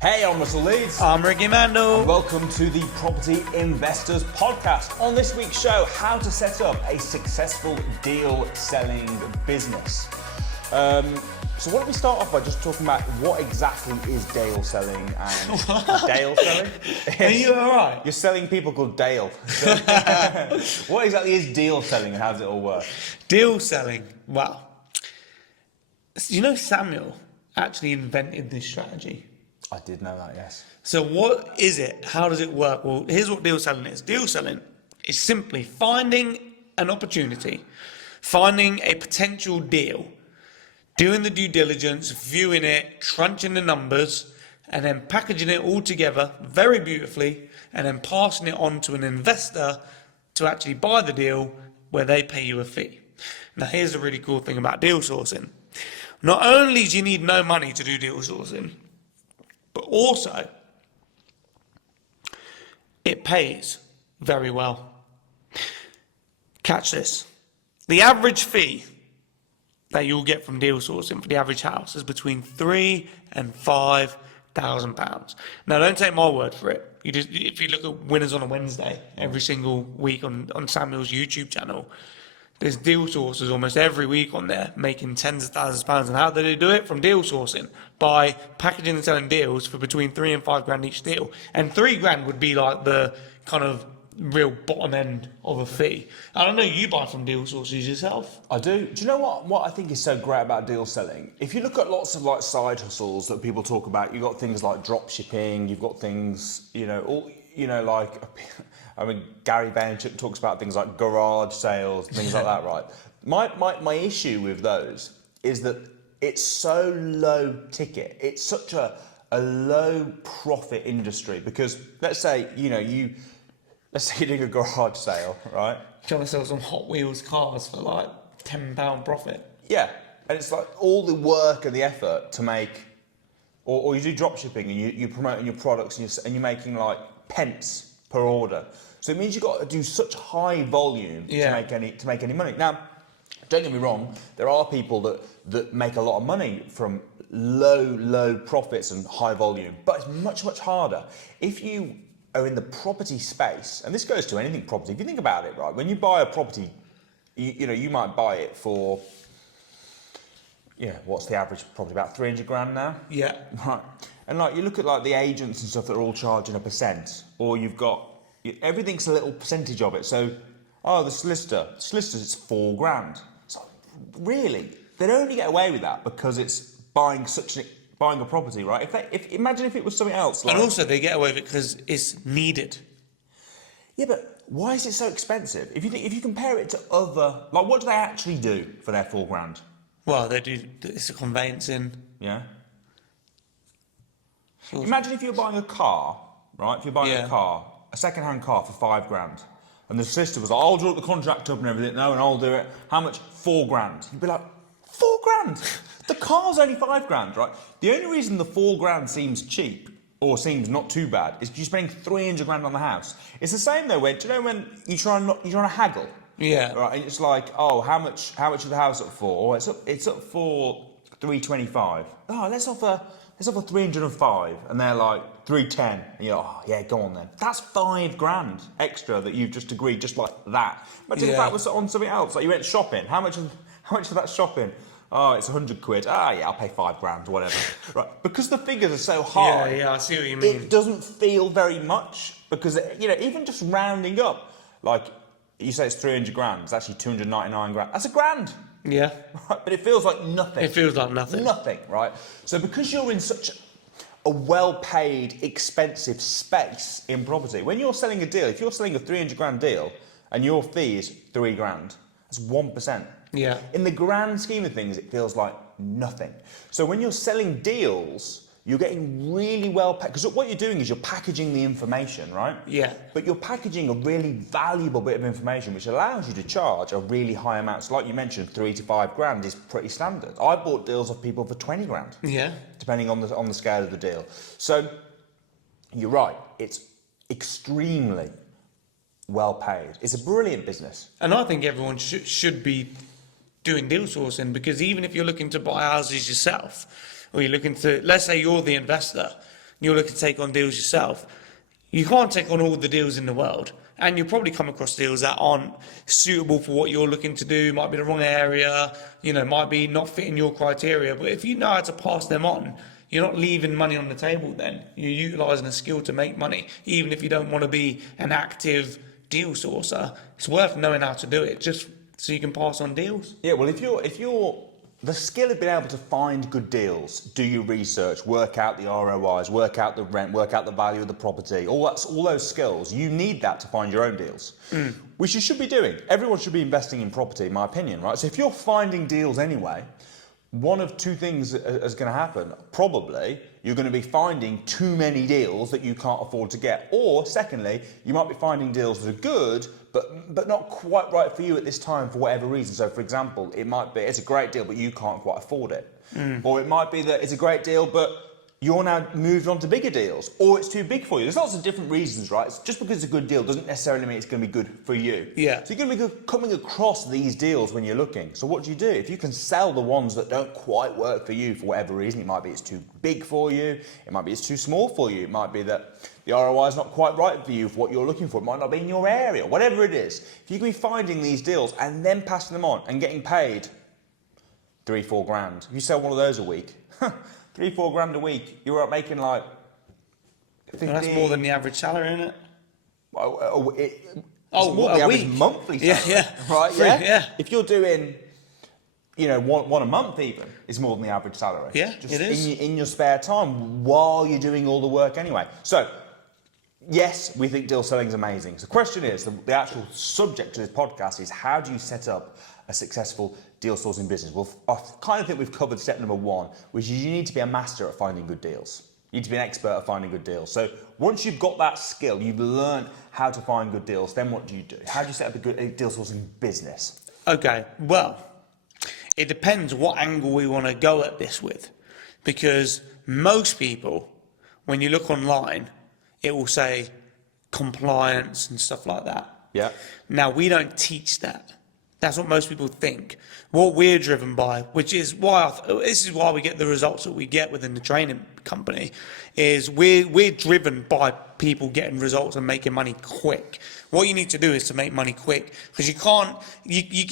Hey, I'm Russell Leeds. I'm Ricci Mandal. Welcome to the Property Investors Podcast. On this week's show, how to set up a successful deal selling business. So why don't we start off by just talking about what exactly is Dale selling and Dale selling? Are you alright? You're selling people called Dale. So, what exactly is deal selling and how does it all work? Deal selling. Wow. You know Samuel actually invented this strategy. I did know that, yes. So what is it? How does it work? Well, here's what deal selling is. Deal selling is simply finding an opportunity, finding a potential deal, doing the due diligence, viewing it, crunching the numbers, and then packaging it all together very beautifully, and then passing it on to an investor to actually buy the deal where they pay you a fee. Now, here's the really cool thing about deal sourcing. Not only do you need no money to do deal sourcing, but also it pays very well. Catch this. The average fee that you'll get from deal sourcing for the average house is between £3,000 and £5,000. Now, don't take my word for it. If you look at Winners on a Wednesday every single week on Samuel's YouTube channel, there's deal sourcers almost every week on there making tens of thousands of pounds. And how do they do it? From deal sourcing, by packaging and selling deals for between £3,000 and £5,000 each deal. And £3,000 would be like the kind of real bottom end of a fee. And I know you buy from deal sources yourself. I do. Do you know what I think is so great about deal selling? If you look at lots of like side hustles that people talk about, you've got things like drop shipping, you've got things, like, I mean, Gary Vaynerchuk talks about things like garage sales, things like that, right? My issue with those is that it's so low ticket. It's such a low profit industry because let's say you're doing a garage sale, right? Trying to sell some Hot Wheels cars for like £10 profit. Yeah, and it's like all the work and the effort to make, or you do drop shipping and you're promoting your products and you're making like pence per order. So it means you've got to do such high volume to make any money. Now, don't get me wrong, there are people that make a lot of money from low profits and high volume, but it's much, much harder. If you are in the property space, and this goes to anything property, if you think about it, right, when you buy a property, you might buy it for, what's the average property, about 300 grand now? Yeah. Right. And like you look at like the agents and stuff that are all charging a percent, or you've got, everything's a little percentage of it. So, the solicitors, it's £4,000. So really, they'd only get away with that because it's buying a property, right? Imagine if it was something else. Like, and also they get away with it because it's needed. Yeah, but why is it so expensive? If you compare it to other, like, what do they actually do for their £4,000? Well, they do. It's a conveyancing. Yeah. Imagine if you're buying a car, right? If you're buying a second-hand car for £5,000, and the solicitor was like, "I'll draw the contract up and everything." No, and I'll do it. How much? £4,000. You'd be like, £4,000? The car's only £5,000, right? The only reason the £4,000 seems cheap or seems not too bad is you're spending £300,000 on the house. It's the same though. Do you know when you're trying to haggle? Yeah. Right. And it's like, how much is the house up for? Oh, it's up for £325. Oh, let's offer 305, and they're like 310, and you're like, oh yeah, go on then. That's £5,000 extra that you've just agreed, just like that. Imagine if that was on something else, like you went shopping. How much of that shopping? Oh, it's £100. Yeah, I'll pay £5,000, whatever. Right, because the figures are so high. Yeah, I see what you mean. It doesn't feel very much because even just rounding up, like you say, it's £300,000. It's actually £299,000. That's £1,000. Yeah. Right, but it feels like nothing. It feels like nothing. Nothing, right? So because you're in such a well-paid, expensive space in property, when you're selling a deal, if you're selling a £300,000 deal and your fee is £3,000, that's 1%. Yeah. In the grand scheme of things, it feels like nothing. So when you're selling deals, you're getting really well packaged. Because what you're doing is you're packaging the information, right? Yeah. But you're packaging a really valuable bit of information, which allows you to charge a really high amount. So like you mentioned, £3,000 to £5,000 is pretty standard. I bought deals off people for £20,000. Yeah. Depending on the scale of the deal. So you're right. It's extremely well paid. It's a brilliant business. And I think everyone should be doing deal sourcing, because even if you're looking to buy houses yourself, or you're looking to, let's say you're the investor, you're looking to take on deals yourself, you can't take on all the deals in the world. And you'll probably come across deals that aren't suitable for what you're looking to do, might be the wrong area, might be not fitting your criteria. But if you know how to pass them on, you're not leaving money on the table then. You're utilising a skill to make money. Even if you don't want to be an active deal sourcer, it's worth knowing how to do it just so you can pass on deals. Yeah, well, if you're the skill of being able to find good deals, do your research, work out the ROIs, work out the rent, work out the value of the property, all those skills, you need that to find your own deals. Which you should be doing. Everyone should be investing in property, in my opinion, right? So if you're finding deals anyway, one of two things is going to happen. Probably, you're going to be finding too many deals that you can't afford to get. Or, secondly, you might be finding deals that are good, but not quite right for you at this time for whatever reason. So, for example, it might be it's a great deal, but you can't quite afford it. Or it might be that it's a great deal, but you're now moved on to bigger deals, or it's too big for you. There's lots of different reasons, right? Just because it's a good deal doesn't necessarily mean it's going to be good for you. Yeah. So you're going to be coming across these deals when you're looking. So what do? If you can sell the ones that don't quite work for you for whatever reason, it might be it's too big for you, it might be it's too small for you, it might be that the ROI is not quite right for you for what you're looking for, it might not be in your area, whatever it is. If you can be finding these deals and then passing them on and getting paid 3-4 grand, if you sell one of those a week, 3-4 grand a week, you're up making like 15. Well, that's more than the average salary, isn't it? It's more than the average week. monthly salary. Yeah. Right, Free, yeah. If you're doing, one a month even, it's more than the average salary. Yeah, Just it is. in your spare time while you're doing all the work anyway. So, yes, we think deal selling is amazing. So the question is, the actual subject of this podcast is, how do you set up a successful deal sourcing business? Well, I kind of think we've covered step number 1, which is you need to be a master at finding good deals. You need to be an expert at finding good deals. So once you've got that skill, you've learned how to find good deals, then what do you do? How do you set up a good deal sourcing business? Okay, well, it depends what angle we want to go at this with. Because most people, when you look online, it will say compliance and stuff like that. Yeah. Now, we don't teach that. That's what most people think. What we're driven by, which is why this is why we get the results that we get within the training company, is we're driven by people getting results and making money quick. What you need to do is to make money quick, because you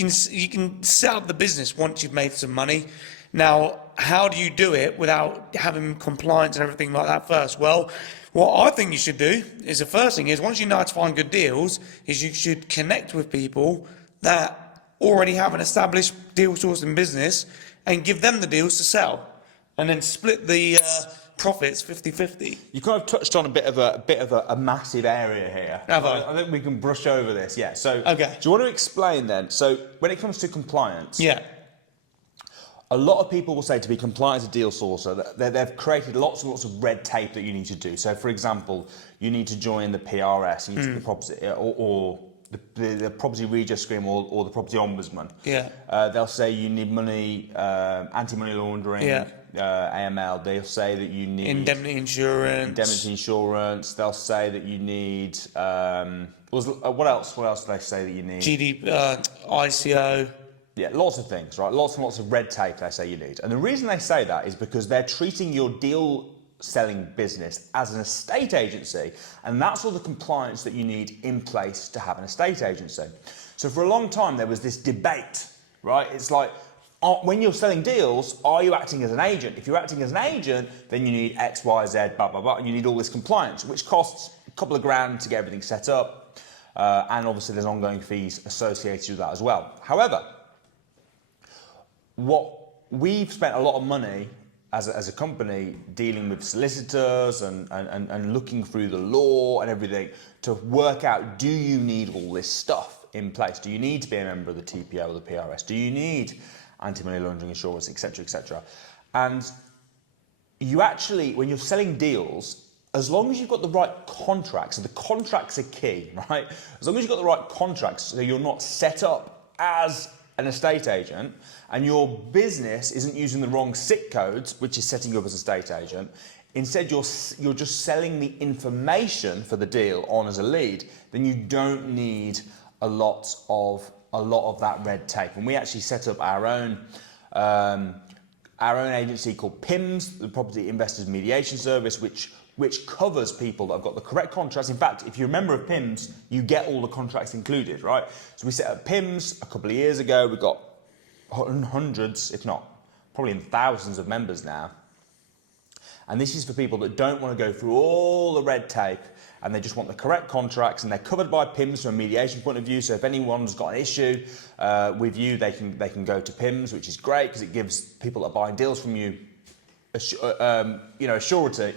can set up the business once you've made some money. Now, how do you do it without having compliance and everything like that first? Well, what I think you should do is the first thing is, once you know how to find good deals, is you should connect with people that already have an established deal sourcing business and give them the deals to sell, and then split the profits 50-50. You kind of touched on a bit of a massive area here. Have I? I think we can brush over this. Yeah. So, Okay. do you want to explain then? So, when it comes to compliance, Yeah. a lot of people will say to be compliant as a deal sourcer, that they've created lots and lots of red tape that you need to do. So, for example, you need to join the PRS, you need to the property, or the property registry scheme, or the property ombudsman. Yeah. They'll say you need money, anti-money laundering, Yeah. AML. They'll say that you need Indemnity insurance. They'll say that you need. What else? What else do they say that you need? ICO. Yeah, lots of things, right? Lots and lots of red tape they say you need. And the reason they say that is because they're treating your deal selling business as an estate agency, and that's all the compliance that you need in place to have an estate agency. So for a long time there was this debate, right? It's like, when you're selling deals, are you acting as an agent? If you're acting as an agent, then you need X, Y, Z, blah, blah, blah, and you need all this compliance, which costs a couple of grand to get everything set up, and obviously there's ongoing fees associated with that as well. However, what we've spent a lot of money as a company dealing with solicitors and looking through the law and everything to work out, do you need all this stuff in place? Do you need to be a member of the TPO or the PRS? Do you need anti-money laundering insurance, etc., etc.? And you actually, when you're selling deals, as long as you've got the right contracts, so the contracts are key, right? As long as you've got the right contracts, so you're not set up as an estate agent, and your business isn't using the wrong SIC codes, which is setting you up as an estate agent. Instead, you're just selling the information for the deal on as a lead. Then you don't need a lot of that red tape. And we actually set up our own agency called PIMS, the Property Investors Mediation Service, which which covers people that have got the correct contracts. In fact, if you're a member of PIMS, you get all the contracts included, right? So we set up PIMS a couple of years ago. We've got hundreds, if not probably thousands of members now. And this is for people that don't want to go through all the red tape and they just want the correct contracts, and they're covered by PIMS from a mediation point of view. So if anyone's got an issue with you, they can go to PIMS, which is great because it gives people that are buying deals from you a surety.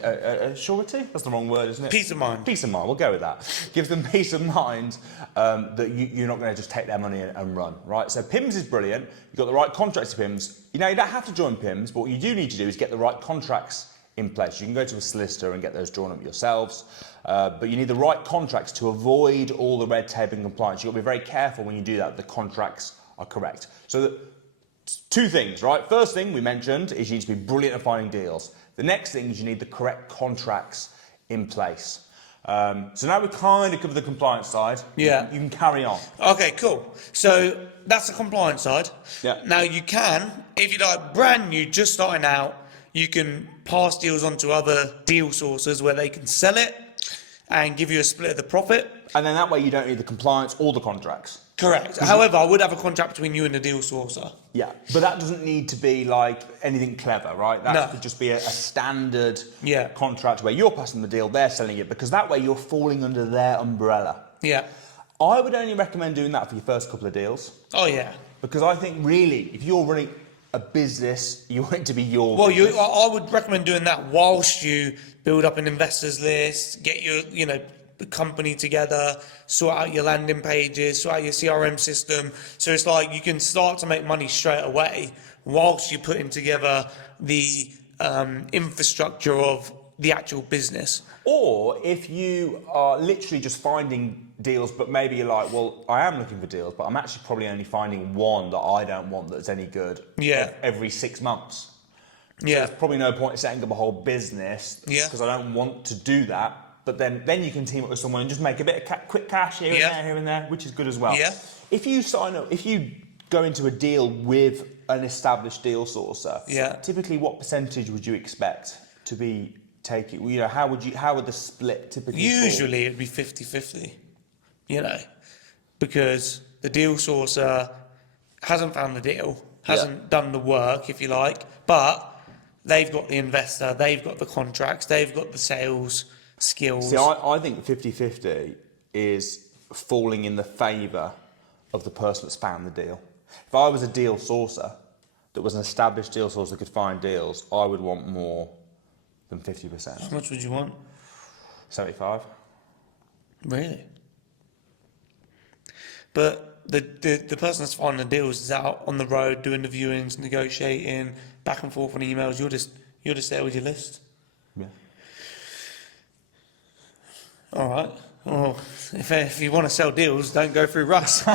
Surety? That's the wrong word, isn't it? Peace of mind. Peace of mind. We'll go with that. Gives them peace of mind that you're not going to just take their money and run, right? So PIMS is brilliant. You've got the right contracts to PIMS. You don't have to join PIMS, but what you do need to do is get the right contracts in place. You can go to a solicitor and get those drawn up yourselves, but you need the right contracts to avoid all the red tape and compliance. You've got to be very careful when you do that. The contracts are correct. So two things, right? First thing we mentioned is you need to be brilliant at finding deals. The next thing is you need the correct contracts in place. So now we kind of covered the compliance side. Yeah. You can carry on. Okay, cool. So that's the compliance side. Yeah. Now you can, if you're like brand new, just starting out, you can pass deals on to other deal sources where they can sell it and give you a split of the profit. And then that way you don't need the compliance or the contracts. Correct. However, I would have a contract between you and the deal sourcer. Yeah, but that doesn't need to be like anything clever, right? That could just be a standard contract where you're passing the deal, they're selling it, because that way you're falling under their umbrella. Yeah. I would only recommend doing that for your first couple of deals. Oh, yeah. Because I think really, if you're running a business, you want it to be your Well, business. I would recommend doing that whilst you build up an investors list, get your, the company together, sort out your landing pages, sort out your CRM system. So it's like you can start to make money straight away whilst you're putting together the infrastructure of the actual business. Or if you are literally just finding deals, but maybe you're like, well, I am looking for deals, but I'm actually probably only finding one that I don't want that's any good every 6 months. Yeah. So there's probably no point in setting up a whole business because I don't want to do that. But then you can team up with someone and just make a bit of quick cash here and there, which is good as well. Yeah. If you go into a deal with an established deal sourcer, typically what percentage would you expect to be taking? How would the split typically Usually fall? it'd be 50-50, because the deal sourcer hasn't found the deal, hasn't done the work, if you like, but they've got the investor, they've got the contracts, they've got the sales skills. See, I think 50-50 is falling in the favour of the person that's found the deal. If I was a deal sourcer that was an established deal sourcer that could find deals, I would want more than 50%. How much would you want? 75. Really? But the person that's finding the deals is out on the road doing the viewings, negotiating, back and forth on emails. You're just there with your list. Yeah. All right. Well, if you want to sell deals, don't go through Russ.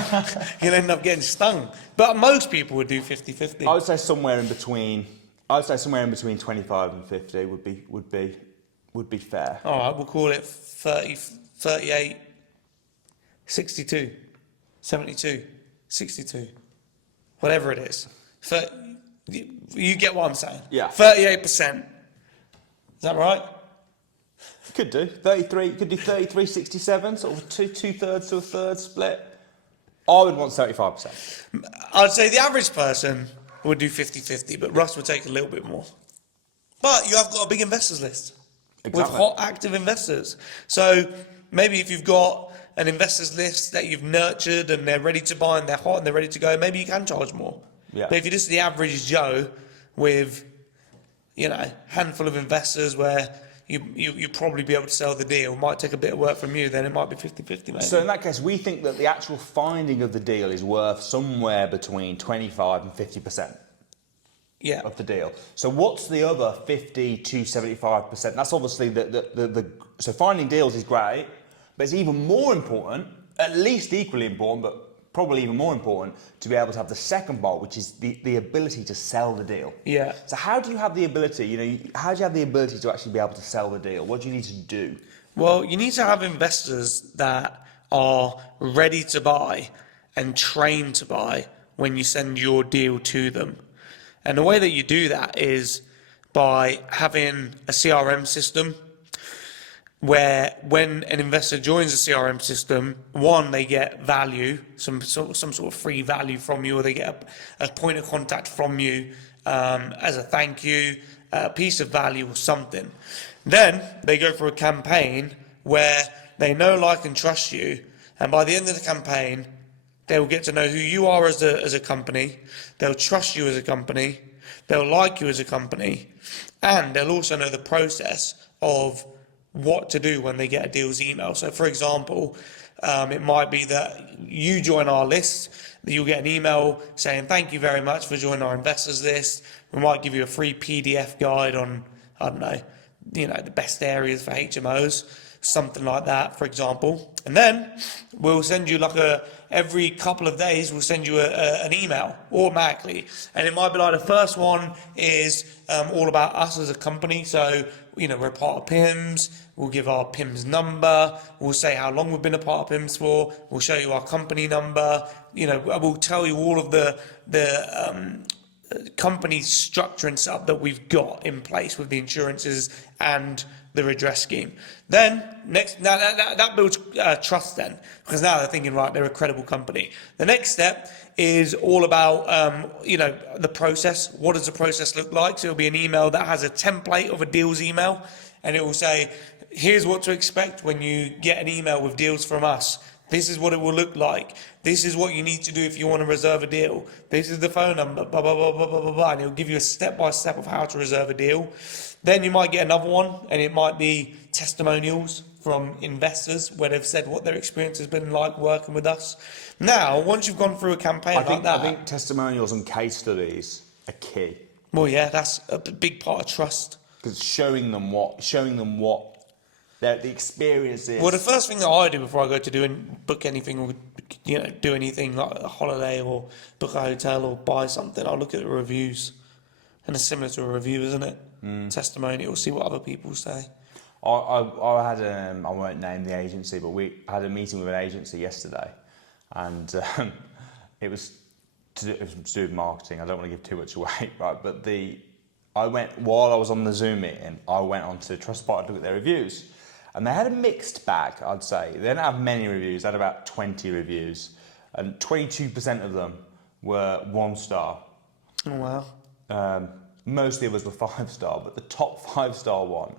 You'll end up getting stung. But most people would do 50-50. I would say somewhere in between 25 and 50 would be fair. All right, we'll call it 30, 38, 62, 72, 62, whatever it is. You get what I'm saying? Yeah. 38%. Is that right? Could do 33. Could do 33, 67, sort of two-thirds to a third split. I would want 75%. I'd say the average person would do 50-50, but Russ would take a little bit more. But you have got a big investors list with hot, active investors. So maybe if you've got an investors list that you've nurtured and they're ready to buy and they're hot and they're ready to go, maybe you can charge more. Yeah. But if you're just the average Joe with, handful of investors where you probably be able to sell the deal, might take a bit of work from you, then it might be 50-50 maybe. So in that case, we think that the actual finding of the deal is worth somewhere between 25 and 50% of the deal. So what's the other 50 to 75%? That's obviously so finding deals is great, but it's even more important, at least equally important, but probably even more important, to be able to have the second part, which is the ability to sell the deal. Yeah. So how do you have the ability, how do you have the ability to actually be able to sell the deal? What do you need to do? Well, you need to have investors that are ready to buy and trained to buy when you send your deal to them. And the way that you do that is by having a CRM system where when an investor joins a CRM system, one, they get value, some sort of free value from you, or they get a point of contact from you as a thank you, a piece of value or something. Then they go for a campaign where they know, like, and trust you, and by the end of the campaign, they will get to know who you are as a company, they'll trust you as a company, they'll like you as a company, and they'll also know the process of what to do when they get a deals email. So, for example, it might be that you join our list, that you'll get an email saying, thank you very much for joining our investors list. We might give you a free PDF guide on, I don't know, the best areas for HMOs, something like that, for example. And then we'll send you every couple of days, we'll send you an email automatically. And it might be like the first one is all about us as a company. So, we're part of PIMS. We'll give our PIMS number. We'll say how long we've been a part of PIMS for. We'll show you our company number. We'll tell you all of the company structure and setup that we've got in place with the insurances and the redress scheme. Then that builds trust then, because now they're thinking, right, they're a credible company. The next step is all about the process. What does the process look like? So it'll be an email that has a template of a deals email, and it will say, here's what to expect when you get an email with deals from us. This is what it will look like. This is what you need to do if you want to reserve a deal. This is the phone number, blah, blah, blah, blah, blah, blah, blah. And it'll give you a step-by-step of how to reserve a deal. Then you might get another one, and it might be testimonials from investors where they've said what their experience has been like working with us. Now, once you've gone through a campaign like that... I think testimonials and case studies are key. Well, yeah, that's a big part of trust. Because showing them what the experience is. Well, the first thing that I do before I go to book anything or do anything like a holiday or book a hotel or buy something, I look at the reviews, and it's similar to a review, isn't it? Testimonial, see what other people say. I had I won't name the agency, but we had a meeting with an agency yesterday, and it was to do with marketing. I don't want to give too much away, right? But while I was on the Zoom meeting, I went onto Trustpilot to look at their reviews. And they had a mixed bag, I'd say. They didn't have many reviews, they had about 20 reviews. And 22% of them were 1 star. Oh, wow. Most of the others were 5 star, but the top 5-star one,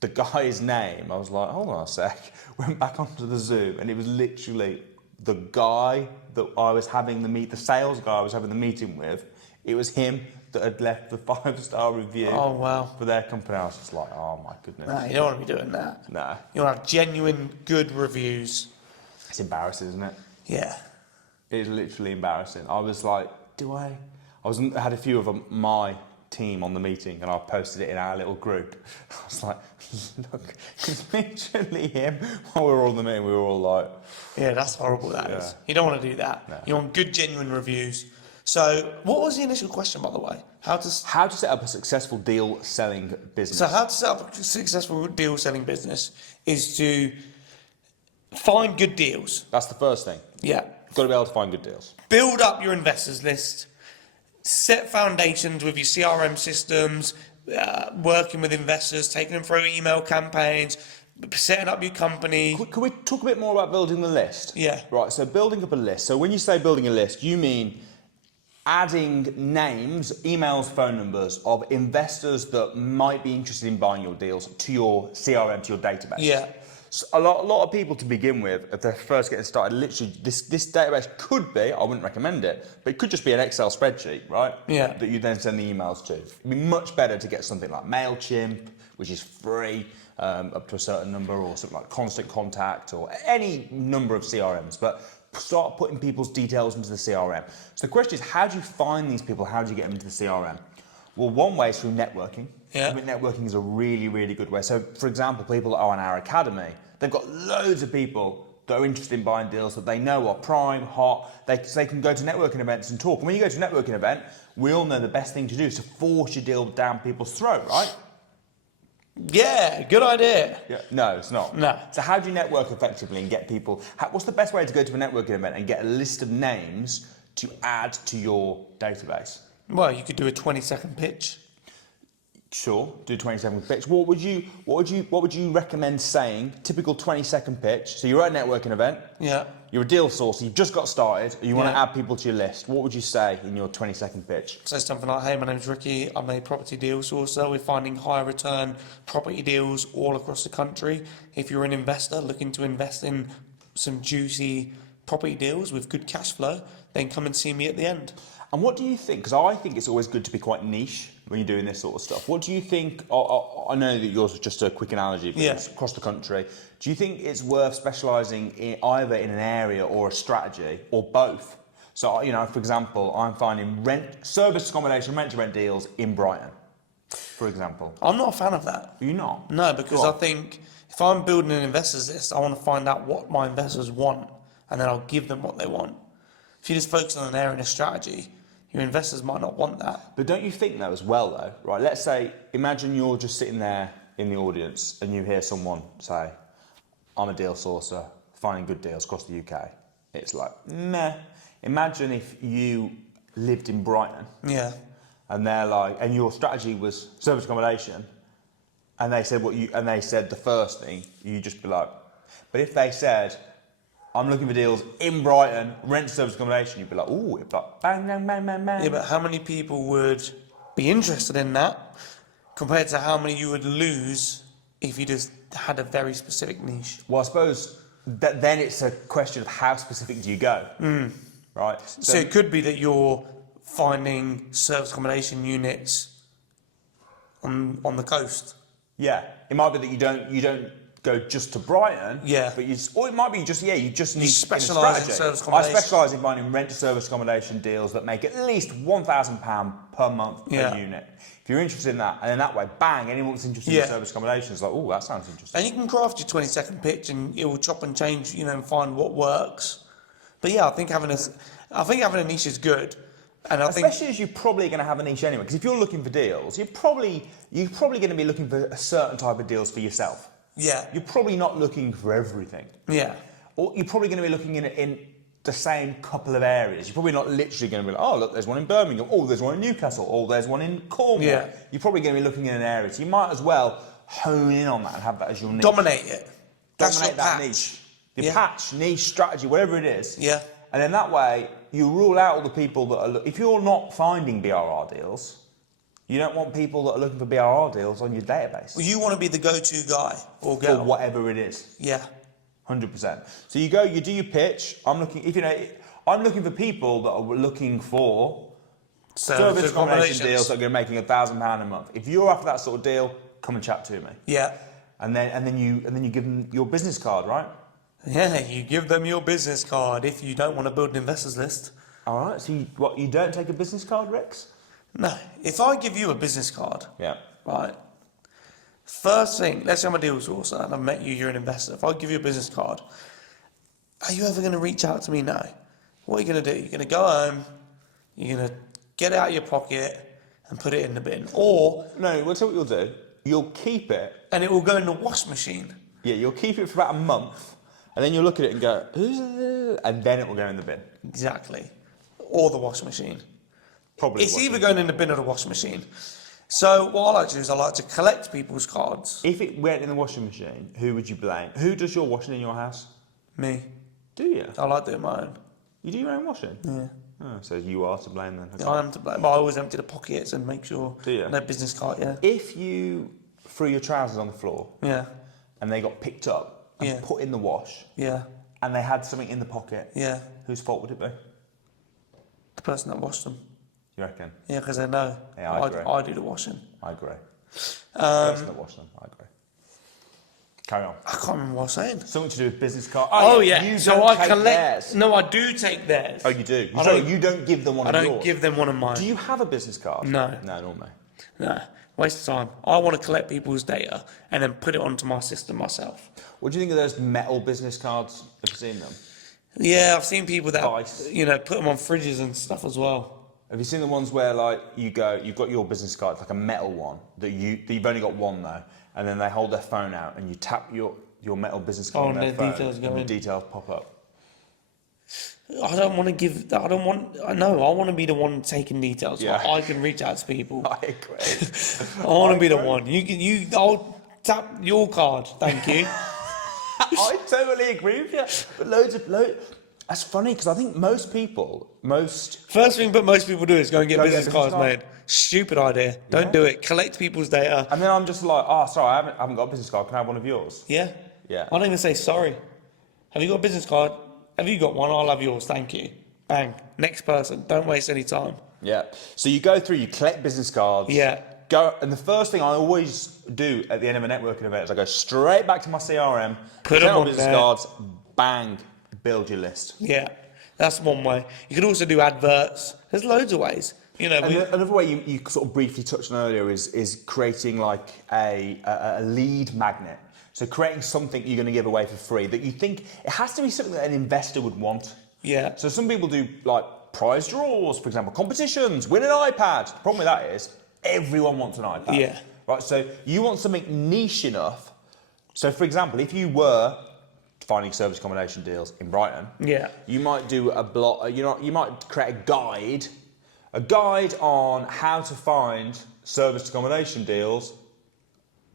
the guy's name, I was like, hold on a sec. Went back onto the Zoom, and it was literally the guy that I was having the sales guy I was having the meeting with. It was him that had left the 5-star review for their company. I was just like, oh my goodness. No, you don't want to be doing that. No. You want to have genuine good reviews. It's embarrassing, isn't it? Yeah. It is literally embarrassing. I was like, I had a few of my team on the meeting, and I posted it in our little group. I was like, look, it's literally him. While we were all in the meeting, we were all like... Yeah, that's horrible, that is. You don't want to do that. No. You want good, genuine reviews. So, what was the initial question, by the way? How to set up a successful deal-selling business. So, how to set up a successful deal-selling business is to find good deals. That's the first thing. Yeah. You've got to be able to find good deals. Build up your investors list. Set foundations with your CRM systems, working with investors, taking them through email campaigns, setting up your company. Can we talk a bit more about building the list? Yeah. Right, so building up a list. So when you say building a list, you mean adding names, emails, phone numbers of investors that might be interested in buying your deals to your CRM, to your database. Yeah. So a lot of people to begin with, if they're first getting started, literally this database could be, I wouldn't recommend it, but it could just be an Excel spreadsheet, right? Yeah. That you then send the emails to. It'd be much better to get something like MailChimp, which is free, up to a certain number, or something like Constant Contact, or any number of CRMs. But start putting people's details into the CRM. So the question is, how do you find these people? How do you get them into the CRM? Well, one way is through networking. Yeah. I think networking is a really, really good way. So, for example, people that are on our academy, they've got loads of people that are interested in buying deals that they know are prime, hot. They can go to networking events and talk. And when you go to a networking event, we all know the best thing to do is to force your deal down people's throat, right? Yeah, good idea. Yeah. No, it's not. No. So how do you network effectively and get people... what's the best way to go to a networking event and get a list of names to add to your database? Well, you could do a 20-second pitch. Sure, do 20-second pitch. What would you recommend saying? Typical 20-second pitch. So you're at a networking event. Yeah. You're a deal sourcer. You've just got started. Or you want to Yeah. add people to your list. What would you say in your 20-second pitch? Say something like, hey, my name's Ricky, I'm a property deal sourcer. We're finding high return property deals all across the country. If you're an investor looking to invest in some juicy property deals with good cash flow, then come and see me at the end. And what do you think? Because I think it's always good to be quite niche when you're doing this sort of stuff. What do you think? I know that yours is just a quick analogy, but it's across the country. Do you think it's worth specialising in either in an area or a strategy or both? So, for example, I'm finding service accommodation, rent-to-rent deals in Brighton, for example. I'm not a fan of that. Are you not? No, because I think if I'm building an investors list, I want to find out what my investors want, and then I'll give them what they want. If you just focus on an area and a strategy, your investors might not want that. But don't you think though as well though, right? Let's say, imagine you're just sitting there in the audience and you hear someone say, I'm a deal sourcer, finding good deals across the UK. It's like, meh. Imagine if you lived in Brighton. Yeah. And they're like, and your strategy was service accommodation, and they said the first thing, you'd just be like, but if they said, I'm looking for deals in Brighton, rent service accommodation, you'd be like, ooh, it'd be like, bang, bang, bang, bang, bang. Yeah, but how many people would be interested in that compared to how many you would lose if you just had a very specific niche? Well, I suppose that then it's a question of how specific do you go, right? So it could be that you're finding service accommodation units on the coast. Yeah, it might be that you don't go just to Brighton. Yeah. But or it might be just you just need specialise in strategy. service I accommodation. specialise in finding rent to service accommodation deals that make at least £1,000 per month per unit. If you're interested in that, and then that way, bang, anyone that's interested in service accommodation is like, oh, that sounds interesting. And you can craft your 20-second pitch, and it will chop and change, and find what works. But yeah, I think having a niche is good. And especially as you're probably going to have a niche anyway, because if you're looking for deals, you're probably going to be looking for a certain type of deals for yourself. Yeah. You're probably not looking for everything. Yeah. Or you're probably going to be looking in the same couple of areas. You're probably not literally going to be like, oh, look, there's one in Birmingham. Oh, there's one in Newcastle. Oh, there's one in Cornwall. Yeah. You're probably going to be looking in an area. So you might as well hone in on that and have that as your niche. Dominate it. Dominate that niche. Your patch, niche, strategy, whatever it is. Yeah. And then that way, you rule out all the people that are... If you're not finding BRR deals, you don't want people that are looking for BRR deals on your database. Well, you want to be the go-to guy or girl. For whatever it is. Yeah. 100%. So you do your pitch. I'm looking for people that are looking for service accommodation deals that are going to be making £1,000 a month. If you're after that sort of deal, come and chat to me. Yeah. And then you give them your business card, right? Yeah, you give them your business card if you don't want to build an investors list. All right. So you don't take a business card, Rex? No. If I give you a business card, yeah, right. First thing, let's say I'm a deal sourcer and I've met you, you're an investor. If I give you a business card, are you ever going to reach out to me? No. What are you going to do? You're going to go home, you're going to get it out of your pocket and put it in the bin. Or... No, we'll tell you what you'll do. You'll keep it. And it will go in the wash machine. Yeah, you'll keep it for about a month. And then you'll look at it and go, and then it will go in the bin. Exactly. Or the wash machine. Probably. It's either going in the bin or the washing machine. So what I like to do is I like to collect people's cards. If it went in the washing machine, who would you blame? Who does your washing in your house? Me. Do you? I like doing my own. You do your own washing? Yeah. Oh, so you are to blame then. Okay. I am to blame. But I always empty the pockets and make sure do you? No business card, yeah. If you threw your trousers on the floor, yeah, and they got picked up and put in the wash, yeah, and they had something in the pocket, yeah, whose fault would it be? the person that washed them. You reckon? Yeah, because they know. Yeah, I agree. I do the washing. I agree. The person that washed them, I agree. Carry on. I can't remember what I was saying. Something to do with business cards. Oh yeah. You so don't I take collect. theirs. No, I do take theirs. Oh, you do. You don't give them one. I of don't yours. give them one of mine. Do you have a business card? No. No, nor me. No. Waste of time. I want to collect people's data and then put it onto my system myself. What do you think of those metal business cards? Have you seen them? Yeah, I've seen people that Vice. put them on fridges and stuff as well. Have you seen the ones where you've got your business card, it's like a metal one that you've only got one though, and then they hold their phone out and you tap your metal business card on their phone, details go and in. the details pop up. I don't want to give. I don't want. No, I want to be the one taking details. Yeah. So I can reach out to people. I agree. I want to be the one. You can. I'll tap your card. Thank you. I totally agree with you. But that's funny because I think most First thing, but most people do is go and get Go get business business cards card. made. Stupid idea. Don't do it. Collect people's data. and then I'm just like, oh, sorry, I haven't got a business card. Can I have one of yours? Yeah. Yeah. I don't even say sorry. Have you got a business card? Have you got one? I'll have yours. Thank you. Bang. Next person. Don't waste any time. Yeah. So you go through, you collect business cards. Yeah. And the first thing I always do at the end of a networking event is I go straight back to my CRM, Put collect them my on business there. cards, bang, build your list. Yeah. That's one way. You could also do adverts. There's loads of ways. You know, Another way you sort of briefly touched on earlier is creating like a lead magnet. So creating something you're going to give away for free that you think it has to be something that an investor would want. yeah. So some people do like prize draws, for example, competitions, win an iPad. The problem with that is everyone wants an iPad. Yeah. Right. So you want something niche enough. So for example, if you were finding service accommodation deals in Brighton, Yeah. you might do a blog. You might create a guide on how to find service accommodation deals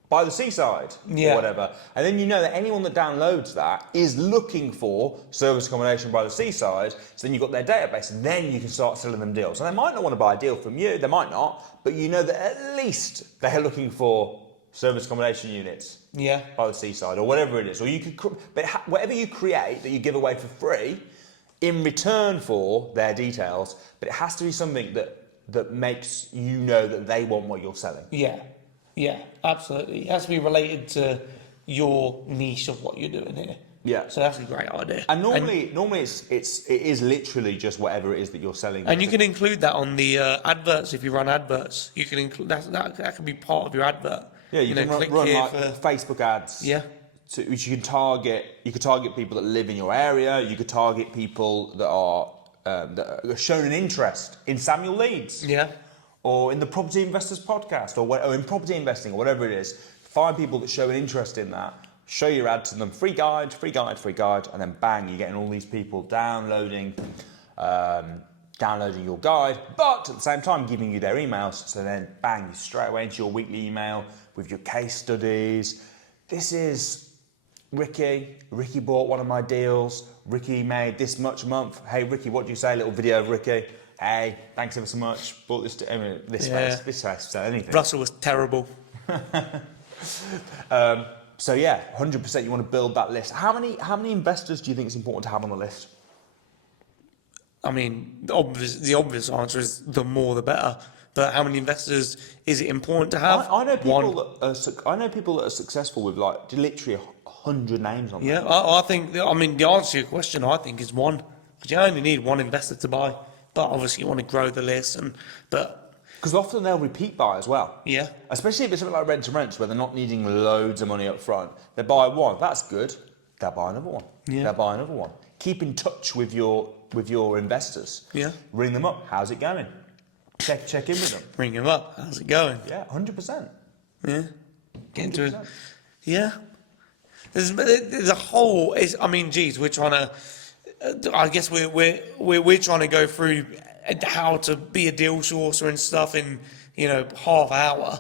by the seaside Yeah. or whatever. And then you know that anyone that downloads that is looking for service accommodation by the seaside. So then you've got their database and then you can start selling them deals. And they might not want to buy a deal from you, they might not, but you know that at least they're looking for service accommodation units Yeah. by the seaside or whatever it is. Or you could, whatever you create that you give away for free in return for their details, but it has to be something that makes you know that they want what you're selling. Yeah. Yeah. Absolutely. It has to be related to your niche of what you're doing here. Yeah. So that's a great idea. And normally it is literally just whatever it is that you're selling. And you can include that on the adverts if you run adverts. You can include that can be part of your advert. Yeah, you can click run here like for- Facebook ads. Yeah. Which you can target. You could target people that live in your area. You could target people that are shown an interest in Samuel Leeds. Yeah. Or in the Property Investors Podcast, or in property investing, or whatever it is. Find people that show an interest in that. Show your ad to them. Free guide, and then bang, you're getting all these people downloading your guide, but at the same time giving you their emails. So then bang, you straight away into your weekly email with your case studies. This is Ricky. Ricky bought one of my deals. Ricky made this much a month. Hey Ricky, what do you say? A little video of Ricky. Hey, thanks ever so much. Bought this. This space, so anything. Russell was terrible. So yeah, 100% you want to build that list. How many investors do you think it's important to have on the list? I mean, the obvious answer is the more the better. But how many investors is it important to have? I know people One. that are successful with like literally 100 names on. Yeah, I think. I mean, the answer to your question, I think, is one. Because you only need one investor to buy. But obviously, you want to grow the list, Because often they'll repeat buy as well. Yeah. Especially if it's something like rent to rent, where they're not needing loads of money up front. They buy one, that's good. They'll buy another one. Yeah. They'll buy another one. Keep in touch with your investors. Yeah. Ring them up. How's it going? Check in with them. Ring him up. How's it going? Yeah, 100%. Yeah. Get into it. 100%. Yeah. There's a whole. We're trying to. I guess we're trying to go through how to be a deal sourcer and stuff in half hour.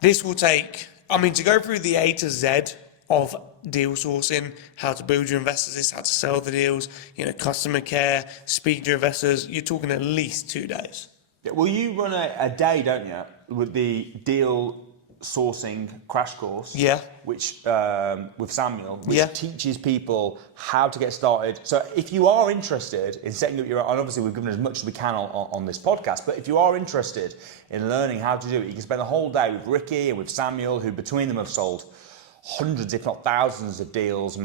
This will take. To go through the A to Z of deal sourcing, how to build your investors list, how to sell the deals, customer care, speak to your investors. You're talking at least 2 days. Yeah, well, you run a day, don't you, with the deal sourcing crash course? Yeah. Which with Samuel, which Yeah. teaches people how to get started. So if you are interested in setting up your own, and obviously we've given as much as we can on this podcast, but if you are interested in learning how to do it, you can spend the whole day with Ricky and with Samuel, who between them have sold hundreds, if not thousands of deals,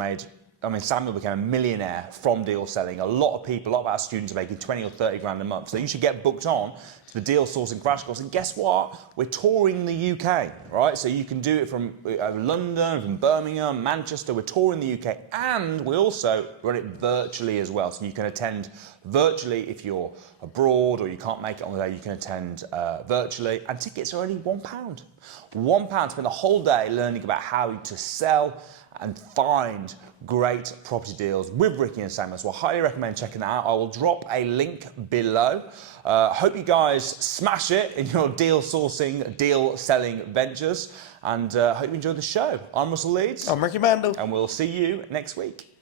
Samuel became a millionaire from deal selling. A lot of our students are making 20 or 30 grand a month. So you should get booked on to the deal sourcing crash course. And guess what? We're touring the UK, right? So you can do it from London, from Birmingham, Manchester. We're touring the UK. And we also run it virtually as well. So you can attend virtually if you're abroad or you can't make it on the day, you can attend virtually. And tickets are only £1. £1, spend the whole day learning about how to sell and find great property deals with Ricky and Samuel. So I highly recommend checking that out. I will drop a link below. Hope you guys smash it in your deal sourcing, deal selling ventures, and hope you enjoyed the show. I'm Russell Leeds. I'm Ricky Mandal. And we'll see you next week.